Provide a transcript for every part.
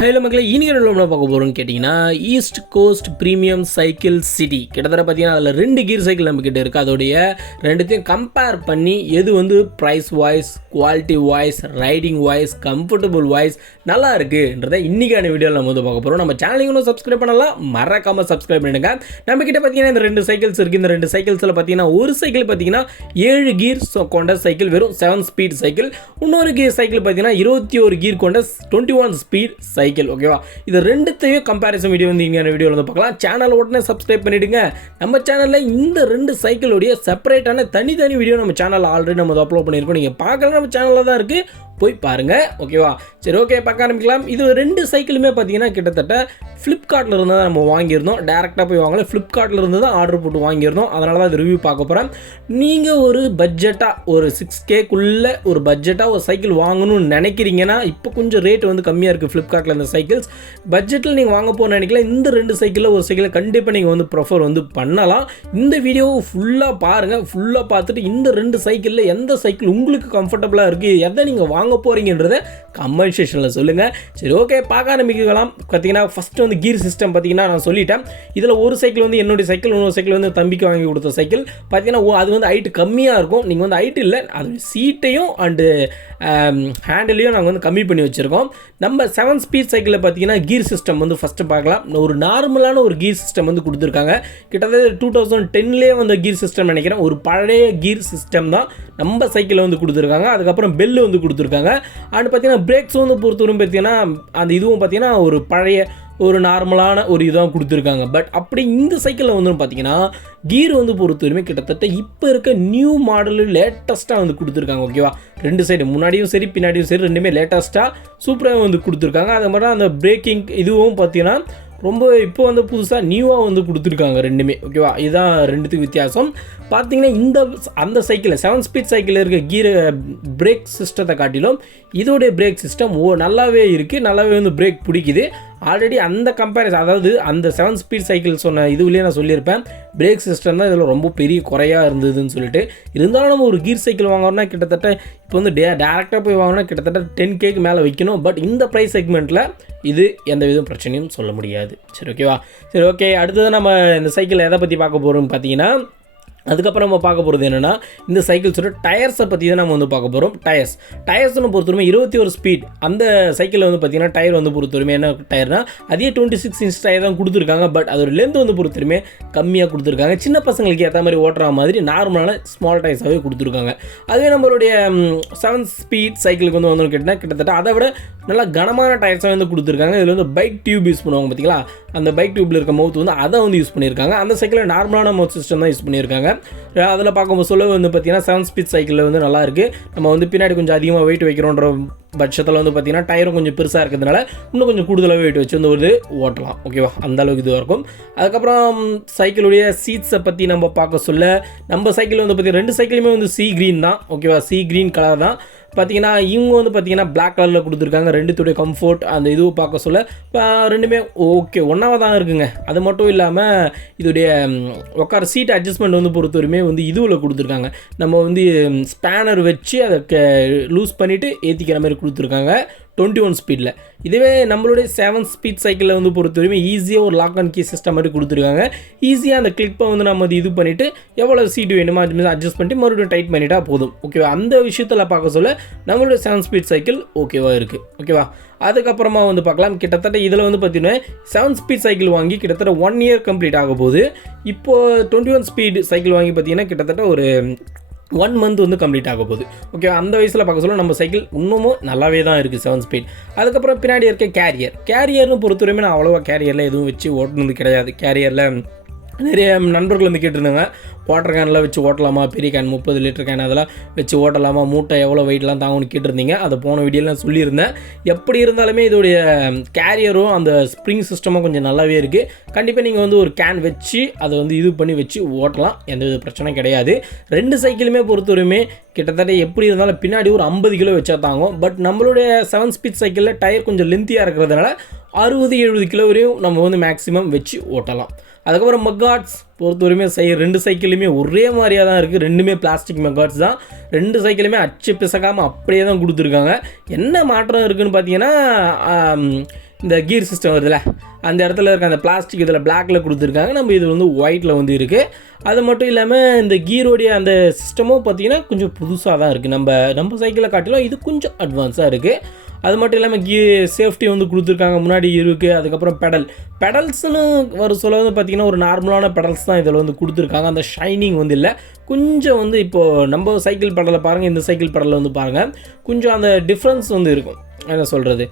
Hello மக்களே, இன்னைக்கு நம்ம பார்க்க போகிறோம்னு கேட்டிங்கன்னா east coast premium cycle city. கிட்டத்தட்ட பார்த்தீங்கன்னா அதில் 2 கீர் சைக்கிள் நம்மக்கிட்ட இருக்குது. அதோடைய ரெண்டுத்தையும் கம்பேர் பண்ணி எது வந்து price wise, quality wise, riding wise, comfortable wise நல்லா இருக்குன்றதை இன்றைக்கான வீடியோவில் நம்ம வந்து பார்க்க போகிறோம். நம்ம சேனலுக்கு இன்னும் சப்ஸ்கிரைப் பண்ணலாம், மறக்காமல் சப்ஸ்கிரைப் பண்ணிடுங்க. நம்மக்கிட்ட பார்த்தீங்கன்னா இந்த 2 சைக்கிள்ஸ் இருக்குது. இந்த 2 சைக்கிள்ஸில் பார்த்தீங்கன்னா ஒரு சைக்கிள் பார்த்தீங்கன்னா 7 கீர் கொண்ட சைக்கிள், வெறும் 7 ஸ்பீட் சைக்கிள். இன்னொரு கீர் சைக்கிள் பார்த்தீங்கன்னா 21 கீர் கொண்ட 21 ஸ்பீட் சைக்கிள். ஓகேவா, இது ரெண்டுத்தையும் கம்பேரிசன் வீடியோ வந்து இங்கே வீடியோவில் வந்து பார்க்கலாம். சேனல் உடனே சப்ஸ்கிரைப் பண்ணிவிடுங்க. நம்ம சேனலில் இந்த 2 சைக்கிளுடைய செப்பரேட்டான தனித்தனி வீடியோ நம்ம சேனலில் ஆல்ரெடி நம்ம அப்லோட் பண்ணியிருக்கோம். நீங்கள் பார்க்குறது நம்ம சேனலில் தான் இருக்குது, போய் பாருங்கள். ஓகேவா, சரி, ஓகே, பார்க்க ஆரம்பிக்கலாம். இது 2 சைக்கிளுமே பார்த்தீங்கன்னா கிட்டத்தட்ட ஃப்ளிப்கார்ட்டில் இருந்து தான் நம்ம வாங்கியிருந்தோம். டேரெக்டாக போய் வாங்கல, ஃப்ளிப்கார்ட்டில் இருந்து தான் ஆர்டர் போட்டு வாங்கியிருந்தோம். அதனால தான் இது ரிவ்யூ பார்க்க போகிறேன். நீங்கள் ஒரு பட்ஜெட்டாக ஒரு 6Kக்குள்ளே ஒரு பட்ஜெட்டாக ஒரு சைக்கிள் வாங்கணும்னு நினைக்கிறீங்கன்னா, இப்போ கொஞ்சம் ரேட் வந்து கம்மியாக இருக்குது ஃப்ளிப்கார்ட்டில் இந்த சைக்கிள்ஸ். பட்ஜெட்டில் நீங்கள் வாங்க போகணும்னு நினைக்கல, இந்த 2 சைக்கிளில் ஒரு சைக்கிளை கண்டிப்பாக நீங்கள் வந்து ப்ரிஃபர் வந்து பண்ணலாம். இந்த வீடியோவை ஃபுல்லாக பாருங்கள். ஃபுல்லாக பார்த்துட்டு இந்த 2 சைக்கிளில் எந்த சைக்கிள் உங்களுக்கு கம்ஃபர்டபுளாக இருக்குது, எதை நீங்கள் வாங்க போகிறீங்கன்றதை கமெண்ட் செக்ஷனில் சொல்லுங்கள். சரி, ஓகே, பார்க்க ஆரம்பிக்கலாம். பார்த்தீங்கன்னா ஃபஸ்ட்டு வந்து கீர் சிஸ்டம் பார்த்தீங்கன்னா நான் சொல்லிட்டேன். இதில் ஒரு சைக்கிள் வந்து என்னுடைய சைக்கிள், இன்னொரு சைக்கிள் வந்து தம்பிக்கு வாங்கி கொடுத்த சைக்கிள். பார்த்தீங்கன்னா அது வந்து ஹைட்டு கம்மியாக இருக்கும். நீங்கள் வந்து ஹைட்டு இல்லை, அது சீட்டையும் அண்டு ஹேண்டிலையும் நாங்கள் வந்து கம்மி பண்ணி வச்சுருக்கோம். நம்ம 7 ஸ்பீட் சைக்கிளில் பார்த்தீங்கன்னா கீர் சிஸ்டம் வந்து ஃபஸ்ட்டு பார்க்கலாம். ஒரு நார்மலான ஒரு கீர் சிஸ்டம் வந்து கொடுத்துருக்காங்க. கிட்டத்தட்ட 2010லேயே வந்து கீர் சிஸ்டம் நினைக்கிறேன். ஒரு பழைய கீர் சிஸ்டம் தான் நம்ம சைக்கிளில் வந்து கொடுத்துருக்காங்க. அதுக்கப்புறம் பெல்லு வந்து கொடுத்துருக்காங்க. அண்ட் பார்த்தீங்கன்னா பிரேக்ஸ் வந்து பொறுத்தவரைக்கும் பார்த்தீங்கன்னா அந்த இதுவும் பார்த்தீங்கன்னா ஒரு பழைய ஒரு நார்மலான ஒரு இதாக கொடுத்துருக்காங்க. பட் அப்படி இந்த சைக்கிளில் வந்து பார்த்தீங்கன்னா கீர் வந்து பொறுத்தவரையுமே கிட்டத்தட்ட இப்போ இருக்க நியூ மாடலு லேட்டஸ்ட்டாக வந்து கொடுத்துருக்காங்க. ஓகேவா, 2 சைடு முன்னாடியும் சரி பின்னாடியும் சரி ரெண்டுமே லேட்டஸ்ட்டாக சூப்பராக வந்து கொடுத்துருக்காங்க. அது மாதிரி அந்த பிரேக்கிங் இதுவும் பார்த்தீங்கன்னா ரொம்ப இப்போ வந்து புதுசாக நியூவாக வந்து கொடுத்துருக்காங்க ரெண்டுமே. ஓகேவா, இதுதான் ரெண்டுத்துக்கு வித்தியாசம். பார்த்தீங்கன்னா அந்த சைக்கிளில் 7 ஸ்பீட் சைக்கிளில் இருக்க கீர் பிரேக் சிஸ்டத்தை காட்டிலும் இதோடைய பிரேக் சிஸ்டம் நல்லாவே இருக்குது, நல்லாவே வந்து பிரேக் பிடிக்குது. ஆல்ரெடி அந்த கம்பேரிசன், அதாவது அந்த 7 ஸ்பீட் சைக்கிள் சொன்ன இதுலேயே நான் சொல்லியிருப்பேன், பிரேக் சிஸ்டம் தான் இதில் ரொம்ப பெரிய குறையாக இருந்ததுன்னு சொல்லிட்டு. இருந்தாலும் நம்ம ஒரு கீர் சைக்கிள் வாங்கணும்னா கிட்டத்தட்ட இப்போ வந்து டேரெக்டாக போய் வாங்கினா கிட்டத்தட்ட 10Kக்கு மேலே வைக்கணும். பட் இந்த ப்ரைஸ் செக்மெண்ட்டில் இது எந்த விதம் பிரச்சனையும் சொல்ல முடியாது. சரி, ஓகேவா, சரி, ஓகே. அடுத்தது நம்ம இந்த சைக்கிள் எதை பற்றி பார்க்க போகிறோம்னு பார்த்தீங்கன்னா, அதுக்கப்புறம் நம்ம பார்க்க போகிறது என்னென்னா இந்த சைக்கிள்ஸோட டயர்ஸை பற்றி தான் நம்ம வந்து பார்க்க போகிறோம். டயர்ஸ்னு பொறுத்தவரைமே 21 ஸ்பீட் அந்த சைக்கிளில் வந்து பார்த்திங்கன்னா டயர் வந்து பொறுத்தவரைமே என்ன டயர்னா அதே 26 இன்ச் டயர் தான் கொடுத்துருக்காங்க. பட் அதோட லென்த் வந்து பொறுத்தவரைமே கம்மியாக கொடுத்துருக்காங்க. சின்ன பசங்களுக்கு ஏற்ற மாதிரி ஓட்டுற மாதிரி நார்மலான ஸ்மால் டயர்ஸாகவே கொடுத்துருக்காங்க. அதுவே நம்மளுடைய 7 ஸ்பீட் சைக்கிளுக்கு வந்து வந்து கேட்டால் கிட்டத்தட்ட அதை விட நல்லா கனமான டயர்ஸாக வந்து கொடுத்துருக்காங்க. இதில் வந்து பைக் டியூப் யூஸ் பண்ணுவாங்க பார்த்தீங்களா, அந்த பைக் டியூப்பில் இருக்க மவுத் வந்து அதை வந்து யூஸ் பண்ணியிருக்காங்க. அந்த சைக்கிளில் நார்மலான மவுத் சிஸ்டம் தான் யூஸ் பண்ணியிருக்காங்க. அதில் பார்க்கும்போது சொல்ல வந்து பார்த்திங்கன்னா 7 ஸ்பீட் சைக்கிளில் வந்து நல்லா இருக்குது. நம்ம வந்து பின்னாடி கொஞ்சம் அதிகமாக வெயிட் வைக்கிறோன்ற பட்சத்தில் வந்து பார்த்திங்கன்னா டயரும் கொஞ்சம் பெருசாக இருக்கிறதுனால இன்னும் கொஞ்சம் கூடுதலாக வெயிட் வச்சு வந்து ஒரு ஓட்டலாம். ஓகேவா, அந்த அளவுக்கு இதுவாக இருக்கும். அதுக்கப்புறம் சைக்கிளுடைய சீட்ஸை பற்றி நம்ம பார்க்க சொல்ல, நம்ம சைக்கிள் வந்து பார்த்திங்கன்னா 2 சைக்கிளுமே வந்து சி க்ரீன் தான். ஓகேவா, சி க்ரீன் கலர் தான். பார்த்தீங்கன்னா இவங்க வந்து பார்த்தீங்கன்னா பிளாக் கலரில் கொடுத்துருக்காங்க. ரெண்டுத்துடைய கம்ஃபர்ட் அந்த இதுவும் பார்க்க சொல்ல ரெண்டுமே ஓகே ஒன்றாக தான் இருக்குங்க. அது மட்டும் இல்லாமல் இதோடைய உட்கார சீட் அட்ஜஸ்ட்மெண்ட் வந்து பொறுத்தவரையுமே வந்து இதுவில் கொடுத்துருக்காங்க. நம்ம வந்து ஸ்பேனர் வச்சு அதை லூஸ் பண்ணிவிட்டு ஏற்றிக்கிற மாதிரி கொடுத்துருக்காங்க 21 ஸ்பீடில். இதுவே நம்மளுடைய 7 ஸ்பீட் சைக்கிளில் வந்து பொறுத்தவரைக்கும் ஈஸியாக ஒரு லாக் அண்ட் கீ சிஸ்டம் மாதிரி கொடுத்துருக்காங்க. ஈஸியாக அந்த கிளிப்பை வந்து நம்ம இது பண்ணிவிட்டு எவ்வளோ சீட் வேணுமோ அது மாதிரி அட்ஜஸ்ட் பண்ணிட்டு மறுபடியும் டைட் பண்ணிட்டா போதும். ஓகேவா, அந்த விஷயத்தில் பார்க்க சொல்ல நம்மளுடைய 7 ஸ்பீட் சைக்கிள் ஓகேவா இருக்குது. ஓகேவா, அதுக்கப்புறமா வந்து பார்க்கலாம். கிட்டத்தட்ட இதில் வந்து பார்த்தீங்கன்னா 7 ஸ்பீட் சைக்கிள் வாங்கி கிட்டத்தட்ட 1 இயர் கம்ப்ளீட் ஆக போகுது. இப்போது 21 ஸ்பீட் சைக்கிள் வாங்கி பார்த்தீங்கன்னா கிட்டத்தட்ட ஒரு 1 மந்த் வந்து கம்ப்ளீட் ஆக போகுது. ஓகே, அந்த வயசில் பார்க்க சொல்ல நம்ம சைக்கிள் இன்னமும் நல்லாவே தான் இருக்குது 7 ஸ்பீட். அதுக்கப்புறம் பின்னாடி இருக்க கேரியர்னு பொறுத்தவரையுமே நான் அவ்வளோவா கேரியரில் எதுவும் வச்சு ஓட்டுனது கிடையாது. கேரியரில் நிறைய நண்பர்கள் வந்து கேட்டிருந்தாங்க, வாட்டர் கேன்லாம் வச்சு ஓட்டலாமா, பெரிய கேன் 30 லிட்டர் கேன் அதெல்லாம் வச்சு ஓட்டலாமா, மூட்டை எவ்வளோ வெயிட்லாம் தாங்கன்னு கேட்டிருந்தீங்க. அதை போன வீடியோலாம் சொல்லியிருந்தேன். எப்படி இருந்தாலுமே இதோடைய கேரியரும் அந்த ஸ்ப்ரிங் சிஸ்டமும் கொஞ்சம் நல்லாவே இருக்குது. கண்டிப்பாக நீங்கள் வந்து ஒரு கேன் வச்சு அதை வந்து இது பண்ணி வச்சு ஓட்டலாம், எந்த வித பிரச்சனையும் கிடையாது. 2 சைக்கிளுமே பொறுத்தவரையுமே கிட்டத்தட்ட எப்படி இருந்தாலும் பின்னாடி ஒரு 50 கிலோ வச்சா தாங்கும். பட் நம்மளுடைய 7 ஸ்பீட் சைக்கிளில் டயர் கொஞ்சம் லென்த்தியாக இருக்கிறதுனால 60-70 கிலோ வரையும் நம்ம வந்து மேக்ஸிமம் வச்சு ஓட்டலாம். அதுக்கப்புறம் மக்காட்ஸ் பொறுத்தவரையுமே 2 சைக்கிளுமே ஒரே மாதிரியாக தான் இருக்குது. ரெண்டுமே பிளாஸ்டிக் மக்காட்ஸ் தான். 2 சைக்கிளுமே அச்சு பிசக்காமல் அப்படியே தான் கொடுத்துருக்காங்க. என்ன மாற்றம் இருக்குதுன்னு பார்த்தீங்கன்னா இந்த கீர் சிஸ்டம் வருதுல்ல அந்த இடத்துல இருக்க அந்த பிளாஸ்டிக் இதில் பிளாக்கில் கொடுத்துருக்காங்க. நம்ம இது வந்து ஒயிட்டில் வந்து இருக்குது. அது மட்டும் இல்லாமல் இந்த கீரோடைய அந்த சிஸ்டமும் பார்த்திங்கன்னா கொஞ்சம் புதுசாக தான் இருக்குது. நம்ம சைக்கிளை காட்டிலும் இது கொஞ்சம் அட்வான்ஸாக இருக்குது. அது மட்டும் இல்லாமல் சேஃப்டி வந்து கொடுத்துருக்காங்க, முன்னாடி இருக்குது. அதுக்கப்புறம் பெடல்ஸ்னு ஒரு சொல்ல வந்து பார்த்திங்கன்னா ஒரு நார்மலான பெடல்ஸ் தான் இதில் வந்து கொடுத்துருக்காங்க. அந்த ஷைனிங் வந்து இல்லை, கொஞ்சம் வந்து இப்போது நம்ம சைக்கிள் பெடலை பாருங்கள், இந்த சைக்கிள் பெடலில் வந்து பாருங்கள், கொஞ்சம் அந்த டிஃப்ரென்ஸ் வந்து இருக்கும். என்ன சொல்கிறது,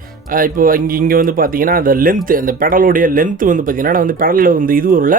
இப்போது இங்கே வந்து பார்த்திங்கன்னா அந்த லென்த்து, அந்த பெடலோடைய லென்த்து வந்து பார்த்திங்கன்னா வந்து பெடலில் வந்து இது வரும்ல,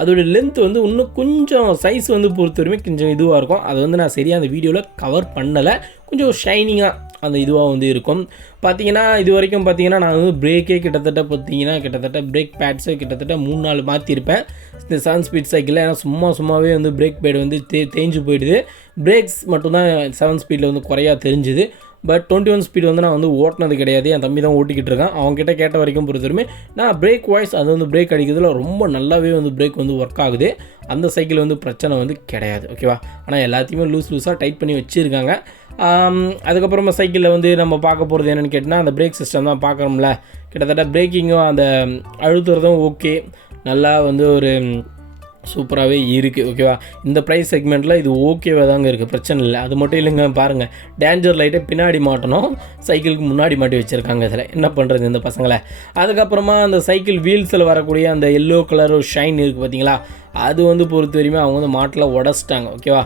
அதோடைய லென்த் வந்து இன்னும் கொஞ்சம் சைஸ் வந்து பொறுத்த வரைக்கும் கொஞ்சம் இதுவாக இருக்கும். அது வந்து நான் சரியாக அந்த வீடியோவில் கவர் பண்ணலை, கொஞ்சம் ஷைனிங்காக அந்த இதுவாக வந்து இருக்கும். பார்த்திங்கன்னா இது வரைக்கும் பார்த்திங்கன்னா நான் வந்து பிரேக்கே கிட்டத்தட்ட பிரேக் பேட்ஸு கிட்டத்தட்ட 3-4 மாற்றிருப்பேன் இந்த 7 ஸ்பீட் சைக்கிளில். ஏன்னா சும்மாவே வந்து பிரேக் பேட் வந்து தேஞ்சு போயிடுது. பிரேக்ஸ் மட்டும்தான் 7 ஸ்பீடில் வந்து குறையா தெரிஞ்சுது. பட் 21 ஸ்பீட் வந்து நான் வந்து ஓட்டினது கிடையாது, என் தம்பி தான் ஓட்டிக்கிட்டு இருக்கான். அவங்ககிட்ட கேட்ட வரைக்கும் பொறுத்தவரைமே நான் பிரேக் வாய்ஸ் அது வந்து பிரேக் அடிக்கிறதுல ரொம்ப நல்லாவே வந்து பிரேக் வந்து ஒர்க் ஆகுது. அந்த சைக்கிள் வந்து பிரச்சனை வந்து கிடையாது, ஓகேவா. ஆனால் எல்லாத்தையுமே லூஸாக டைட் பண்ணி வச்சுருக்காங்க. அதுக்கப்புறமா சைக்கிளில் வந்து நம்ம பார்க்க போகிறது என்னென்னு கேட்டால் அந்த பிரேக் சிஸ்டம் தான் பார்க்குறோம்ல. கிட்டத்தட்ட பிரேக்கிங்கும் அந்த அழுத்துறதும் ஓகே, நல்லா வந்து ஒரு சூப்பராகவே இருக்குது, ஓகேவா. இந்த ப்ரைஸ் செக்மெண்ட்டில் இது ஓகேவாக தாங்க இருக்குது, பிரச்சனை இல்லை. அது மட்டும் இல்லைங்க, பாருங்கள் டேஞ்சர் லைட்டை பின்னாடி மாட்டணும், சைக்கிளுக்கு முன்னாடி மாட்டி வச்சுருக்காங்க. இதில் என்ன பண்ணுறது இந்த பசங்களை. அதுக்கப்புறமா அந்த சைக்கிள் வீல்ஸில் வரக்கூடிய அந்த எல்லோ கலர் ஷைன் இருக்குது பார்த்தீங்களா, அது வந்து பொறுத்த வரையுமே அவங்க வந்து மாட்டில் உடச்சிட்டாங்க, ஓகேவா.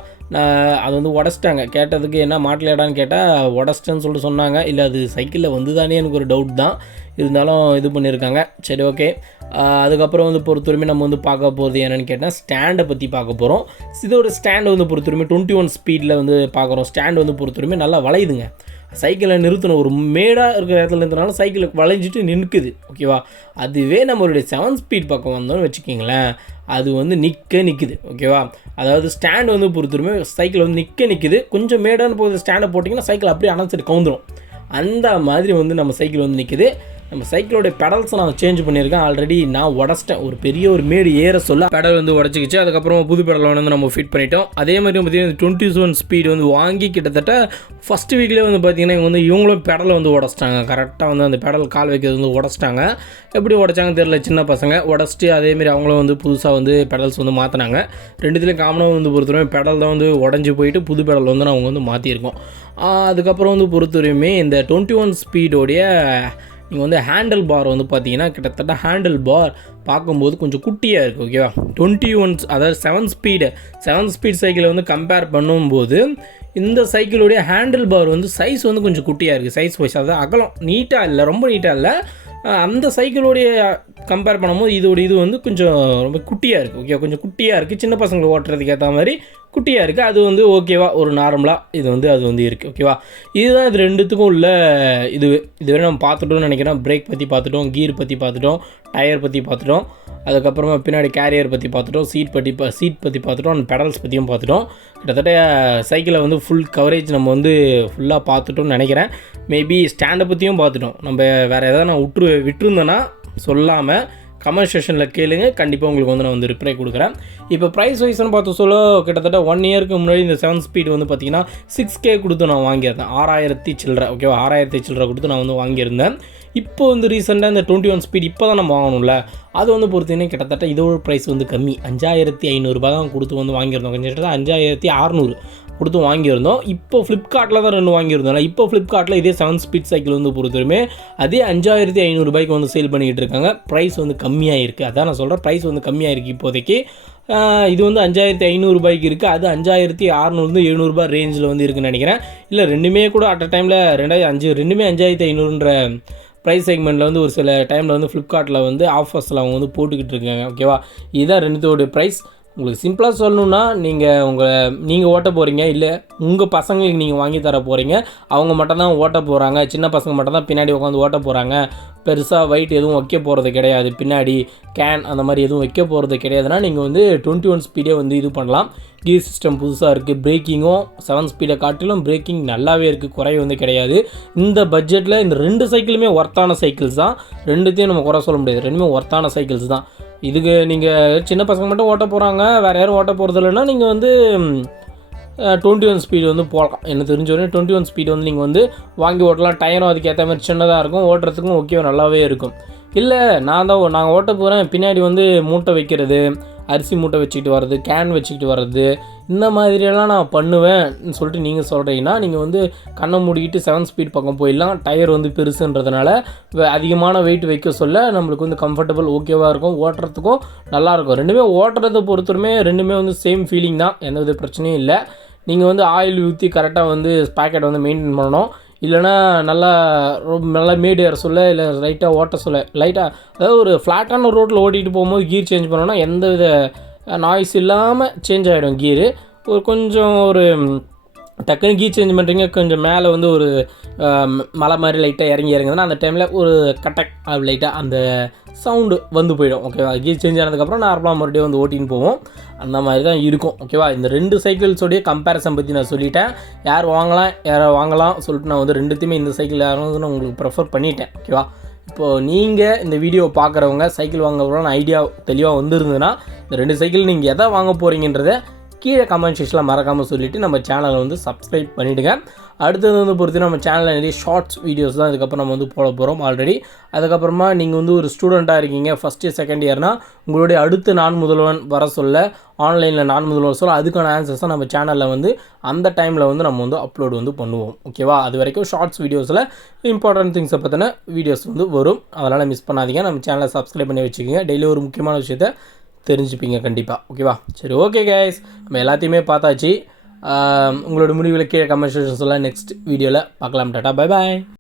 அது வந்து உடச்சிட்டாங்க. கேட்டதுக்கு என்ன மாட்டலையாடான்னு கேட்டால் உடச்சிட்டேன்னு சொல்லிட்டு சொன்னாங்க. இல்லை அது சைக்கிளில் வந்து தானே எனக்கு ஒரு டவுட் தான், இருந்தாலும் இது பண்ணியிருக்காங்க. சரி, ஓகே. அதுக்கப்புறம் வந்து பொறுத்தவரைமே நம்ம வந்து பார்க்க போகிறது என்னென்னு கேட்டால் ஸ்டாண்டை பற்றி பார்க்க போகிறோம். இதோட ஸ்டாண்டு வந்து பொறுத்தவரைமே 21 ஸ்பீடில் வந்து பார்க்குறோம். ஸ்டாண்டு வந்து பொறுத்தவரைமே நல்லா வளையுதுங்க. சைக்கிளை நிறுத்தணும், ஒரு மேடாக இருக்கிற இடத்துல இருந்தனால சைக்கிளுக்கு வளைஞ்சிட்டு நிற்குது, ஓகேவா. அதுவே நம்மளுடைய 7 ஸ்பீட் பக்கம் வந்தோன்னு வச்சுக்கிங்களேன், அது வந்து நிற்குது, ஓகேவா. அதாவது ஸ்டாண்டு வந்து பொறுத்தவரைமே சைக்கிள் வந்து நிற்குது. கொஞ்சம் மேடான போகுது ஸ்டாண்டை போட்டிங்கன்னா சைக்கிள் அப்படியே அணைச்சிட்டு கவுந்துடும். அந்த மாதிரி வந்து நம்ம சைக்கிள் வந்து நிற்குது. நம்ம சைக்கிளோடைய பெடல்ஸை நான் சேஞ்ச் பண்ணியிருக்கேன். ஆல்ரெடி நான் உடச்சிட்டேன், ஒரு பெரிய ஒரு மேடு ஏற சொல்ல பெடல் வந்து உடச்சிக்கிச்சு. அதுக்கப்புறம் புது பெடல் வந்து நம்ம ஃபிட் பண்ணிட்டோம். அதே மாதிரி பார்த்திங்கன்னா 21 ஸ்பீடு வந்து வாங்கி கிட்டத்தட்ட ஃபஸ்ட் வீக்லேயே வந்து பார்த்திங்கன்னா இவங்களும் பெடலை வந்து உடச்சிட்டாங்க. கரெக்டாக வந்து அந்த பெடல் கால் வைக்கிறது வந்து உடச்சிட்டாங்க. எப்படி உடச்சாங்க தெரியல, சின்ன பசங்க உடச்சிட்டு அதேமாரி அவங்களும் வந்து புதுசாக வந்து பெடல்ஸ் வந்து மாற்றினாங்க. ரெண்டுத்துலேயும் காமனாக வந்து பொறுத்தவரையும் பெடல் தான் வந்து உடஞ்சி போயிட்டு புது பெடல் வந்து அவங்க வந்து மாற்றிருக்கோம். அதுக்கப்புறம் வந்து பொறுத்தவரையுமே இந்த 21 ஸ்பீடோடைய நீங்கள் வந்து ஹேண்டில் பார் வந்து பார்த்தீங்கன்னா கிட்டத்தட்ட ஹேண்டில் பார் பார்க்கும்போது கொஞ்சம் குட்டியாக இருக்குது, ஓகேவா. 21 அதாவது 7 ஸ்பீட் சைக்கிளை வந்து கம்பேர் பண்ணும்போது இந்த சைக்கிளுடைய ஹேண்டில் பார் வந்து சைஸ் வந்து கொஞ்சம் குட்டியாக இருக்குது. சைஸ் வைஸ் அதாவது அகலம் நீட்டாக இல்லை, ரொம்ப நீட்டாக இல்லை. அந்த சைக்கிளுடைய கம்பேர் பண்ணும்போது இது வந்து கொஞ்சம் ரொம்ப குட்டியாக இருக்குது, ஓகே. கொஞ்சம் குட்டியாக இருக்குது, சின்ன பசங்களை ஓட்டுறதுக்கு ஏற்ற மாதிரி குட்டியாக இருக்குது. அது வந்து ஓகேவா, ஒரு நார்மலாக அது வந்து இருக்குது, ஓகேவா. இதுதான் இது ரெண்டுத்துக்கும் உள்ள இதுவரை நம்ம பார்த்துட்டோம்னு நினைக்கிறேன். பிரேக் பற்றி பார்த்துட்டோம், கீர் பற்றி பார்த்துட்டோம், டயர் பற்றி பார்த்துட்டோம், அதுக்கப்புறமா பின்னாடி கேரியர் பற்றி பார்த்துட்டோம், சீட் பற்றி பார்த்துட்டோம், அந்த பெடல்ஸ் பற்றியும் பார்த்துட்டோம். கிட்டத்தட்ட சைக்கிளை வந்து ஃபுல் கவரேஜ் நம்ம வந்து ஃபுல்லாக பார்த்துட்டோம்னு நினைக்கிறேன். மேபி ஸ்டாண்டை பற்றியும் பார்த்துட்டோம். நம்ம வேறு எதாவது நான் விட்டுருந்தேன்னா சொல்லாமல் கமெண்ட் செக்ஷனில் கேளுங்க, கண்டிப்பாக உங்களுக்கு வந்து நான் வந்து ரிப்ளை கொடுக்குறேன். இப்போ ப்ரைஸ் வைஸ்னு பார்த்து சொல்ல கிட்டத்தட்ட 1 இயருக்கு முன்னாடி இந்த 7 ஸ்பீட் வந்து பார்த்திங்கன்னா 6K கொடுத்து நான் வாங்கியிருந்தேன். 6000 சில்லரை, ஓகேவா. 6000 சில்லரை கொடுத்து நான் வந்து வாங்கியிருந்தேன். இப்போ வந்து ரீசெண்டாக இந்த 21 ஸ்பீட் இப்போ தான் நம்ம வாங்கணும்ல, அது வந்து பொறுத்தவரைக்கும் கிட்டத்தட்ட இதோட ப்ரைஸ் வந்து கம்மி, 5500 தான் கொடுத்து வந்து வாங்கியிருந்தோம். கொஞ்சம் கிட்டத்தட்ட 5600 கொடுத்து வாங்கியிருந்தோம். இப்போ ஃப்ளிப்கார்ட்டில் தான் 2 வாங்கியிருந்தோம். இப்போ ஃப்ளிப்கார்ட்டில் இதே 7 ஸ்பீட் சைக்கிள் வந்து பொறுத்தவரைமே அதே 5500 வந்து சேல் பண்ணிக்கிட்டு இருக்காங்க. ப்ரைஸ் வந்து கம்மியாக இருக்குது. அதான் நான் சொல்கிறேன், ப்ரைஸ் வந்து கம்மியாக இருக்குது இப்போதைக்கு. இது வந்து 5500 இருக்குது. அது 5600-700 ரேஞ்சில் வந்து இருக்குதுன்னு நினைக்கிறேன். இல்லை ரெண்டுமே கூட அட் அ டைமில் ரெண்டுமே 5500 ப்ரைஸ் செக்மெண்ட்டில் வந்து ஒரு சில டைமில் வந்து ஃப்ளிப்கார்ட்டில் வந்து ஆஃபர்ஸில் அவங்க வந்து போட்டுக்கிட்டு இருக்காங்க, ஓகேவா. இதுதான் ரெண்டுத்தோடைய ப்ரைஸ். உங்களுக்கு சிம்பிளாக சொல்லணுன்னா நீங்கள் ஓட்ட போகிறீங்க, இல்லை உங்கள் பசங்களுக்கு நீங்கள் வாங்கி தர போகிறீங்க, அவங்க மட்டும் தான் ஓட்ட போகிறாங்க, சின்ன பசங்க மட்டும் தான் பின்னாடி உட்காந்து ஓட்ட போகிறாங்க, பெருசாக வெயிட் எதுவும் வைக்க போகிறது கிடையாது, பின்னாடி கேன் அந்த மாதிரி எதுவும் வைக்க போகிறது கிடையாதுன்னா நீங்கள் வந்து 21 ஸ்பீடே வந்து இது பண்ணலாம். கீர் சிஸ்டம் புதுசாக இருக்குது, பிரேக்கிங்கும் 7 ஸ்பீடை காட்டிலும் பிரேக்கிங் நல்லாவே இருக்குது, குறை வந்து கிடையாது. இந்த பட்ஜெட்டில் இந்த 2 சைக்கிளுமே ஒர்த்தான சைக்கிள்ஸ் தான், ரெண்டுத்தையும் நம்ம குறை சொல்ல முடியாது, ரெண்டுமே ஒர்த்தான சைக்கிள்ஸ் தான். இதுக்கு நீங்கள் சின்ன பசங்க மட்டும் ஓட்ட போகிறாங்க, வேறு யாரும் ஓட்ட போகிறது இல்லைன்னா நீங்கள் வந்து 21 ஸ்பீடு வந்து போகலாம். எனக்கு தெரிஞ்சவொடனே 21 ஸ்பீடு வந்து நீங்கள் வந்து வாங்கி ஓட்டலாம். டயரும் அதுக்கேற்ற மாதிரி சின்னதாக இருக்கும், ஓட்டுறதுக்கும் ஓகே நல்லாவே இருக்கும். இல்லை நாங்கள் ஓட்ட போகிறேன், பின்னாடி வந்து மூட்டை வைக்கிறது, அரிசி மூட்டை வச்சுக்கிட்டு வர்றது, கேன் வச்சுக்கிட்டு வர்றது, இந்த மாதிரியெல்லாம் நான் பண்ணுவேன்னு சொல்லிட்டு நீங்கள் சொல்கிறீங்கன்னா நீங்கள் வந்து கண்ணை மூடிக்கிட்டு 7 ஸ்பீட் பக்கம் போயிடலாம். டயர் வந்து பெருசுன்றதுனால அதிகமான வெயிட் வைக்க சொல்ல நம்மளுக்கு வந்து கம்ஃபர்டபுள் ஓகேவாக இருக்கும், ஓட்டுறதுக்கும் நல்லாயிருக்கும். ரெண்டுமே ஓட்டுறதை பொறுத்தவரைமே ரெண்டுமே வந்து சேம் ஃபீலிங் தான், எந்த வித பிரச்சனையும் இல்லை. நீங்கள் வந்து ஆயில் ஊற்றி கரெக்டாக வந்து பாக்கெட் வந்து மெயின்டைன் பண்ணணும். இல்லைனா நல்லா மேடு ஏற சொல்ல, இல்லை லைட்டாக ஓட்ட சொல்ல, லைட்டாக அதாவது ஒரு ஃப்ளாட்டான ரோட்டில் ஓட்டிகிட்டு போகும்போது கீர் சேஞ்ச் பண்ணோன்னா எந்த வித நாய்ஸ் இல்லாமல் சேஞ்ச் ஆகிடும் கீரு. கொஞ்சம் டக்குன்னு கீர் சேஞ்ச் பண்ணுறீங்க, கொஞ்சம் மேலே வந்து ஒரு மலை மாதிரி லைட்டாக இறங்குதுன்னா அந்த டைமில் ஒரு கட்டக் லைட்டாக அந்த சவுண்டு வந்து போயிடும். ஓகேவா, கீர் சேஞ்ச் ஆனதுக்கப்புறம் நார்மலாக மறுபடியும் வந்து ஓட்டின்னு போவோம். அந்த மாதிரி தான் இருக்கும். ஓகேவா, இந்த 2 சைக்கிள்ஸோடைய கம்பேரிசன் பற்றி நான் சொல்லிட்டேன். யார் வாங்கலாம் சொல்லிட்டு நான் வந்து ரெண்டுத்தையுமே இந்த சைக்கிள் யாரும் உங்களுக்கு ப்ரிஃபர் பண்ணிட்டேன். ஓகேவா, இப்போது நீங்கள் இந்த வீடியோ பார்க்குறவங்க சைக்கிள் வாங்க போகிறோன்னு ஐடியா தெளிவாக வந்துருந்துன்னா இந்த 2 சைக்கிள் நீங்கள் எதை வாங்க போகிறீங்கன்றதை கீழே கமெண்ட் செக்ஷனில் மறக்காமல் சொல்லிவிட்டு நம்ம சேனலை வந்து சப்ஸ்கிரைப் பண்ணிவிடுங்க. அடுத்தது வந்து பொறுத்து நம்ம சேனலில் நிறைய ஷார்ட்ஸ் வீடியோஸ் தான் இதுக்கப்புறம் நம்ம வந்து போட போகிறோம் ஆல்ரெடி. அதுக்கப்புறமா நீங்கள் வந்து ஒரு ஸ்டூடெண்ட்டாக இருக்கீங்க, ஃபஸ்ட் இயர் செகண்ட் இயர்னால் உங்களுடைய அடுத்து நான் முதல்வன் வர சொல்ல, ஆன்லைனில் நான் முதல்வன் சொல்ல, அதுக்கான ஆன்சர்ஸ் தான் நம்ம சேனலில் வந்து அந்த டைமில் வந்து நம்ம வந்து அப்லோட் வந்து பண்ணுவோம். ஓகேவா, அது வரைக்கும் ஷார்ட்ஸ் வீடியோஸில் இம்பார்ட்டன்ட் திங்ஸை பற்றின வீடியோஸ் வந்து வரும். அதனால் மிஸ் பண்ணாதீங்க. நம்ம சேனலை சப்ஸ்கிரைப் பண்ணி வச்சுக்கோங்க. டெய்லி ஒரு முக்கியமான விஷயத்தை தெரிஞ்சுப்பீங்க கண்டிப்பாக. ஓகேவா, சரி ஓகே கைஸ், நம்ம எல்லாத்தையுமே பார்த்தாச்சு. உங்களோட முடிவில் கீழே கமெண்ட் செக்ஷன் சொல்ல நெக்ஸ்ட் வீடியோவில் பார்க்கலாம். Tata, bye bye.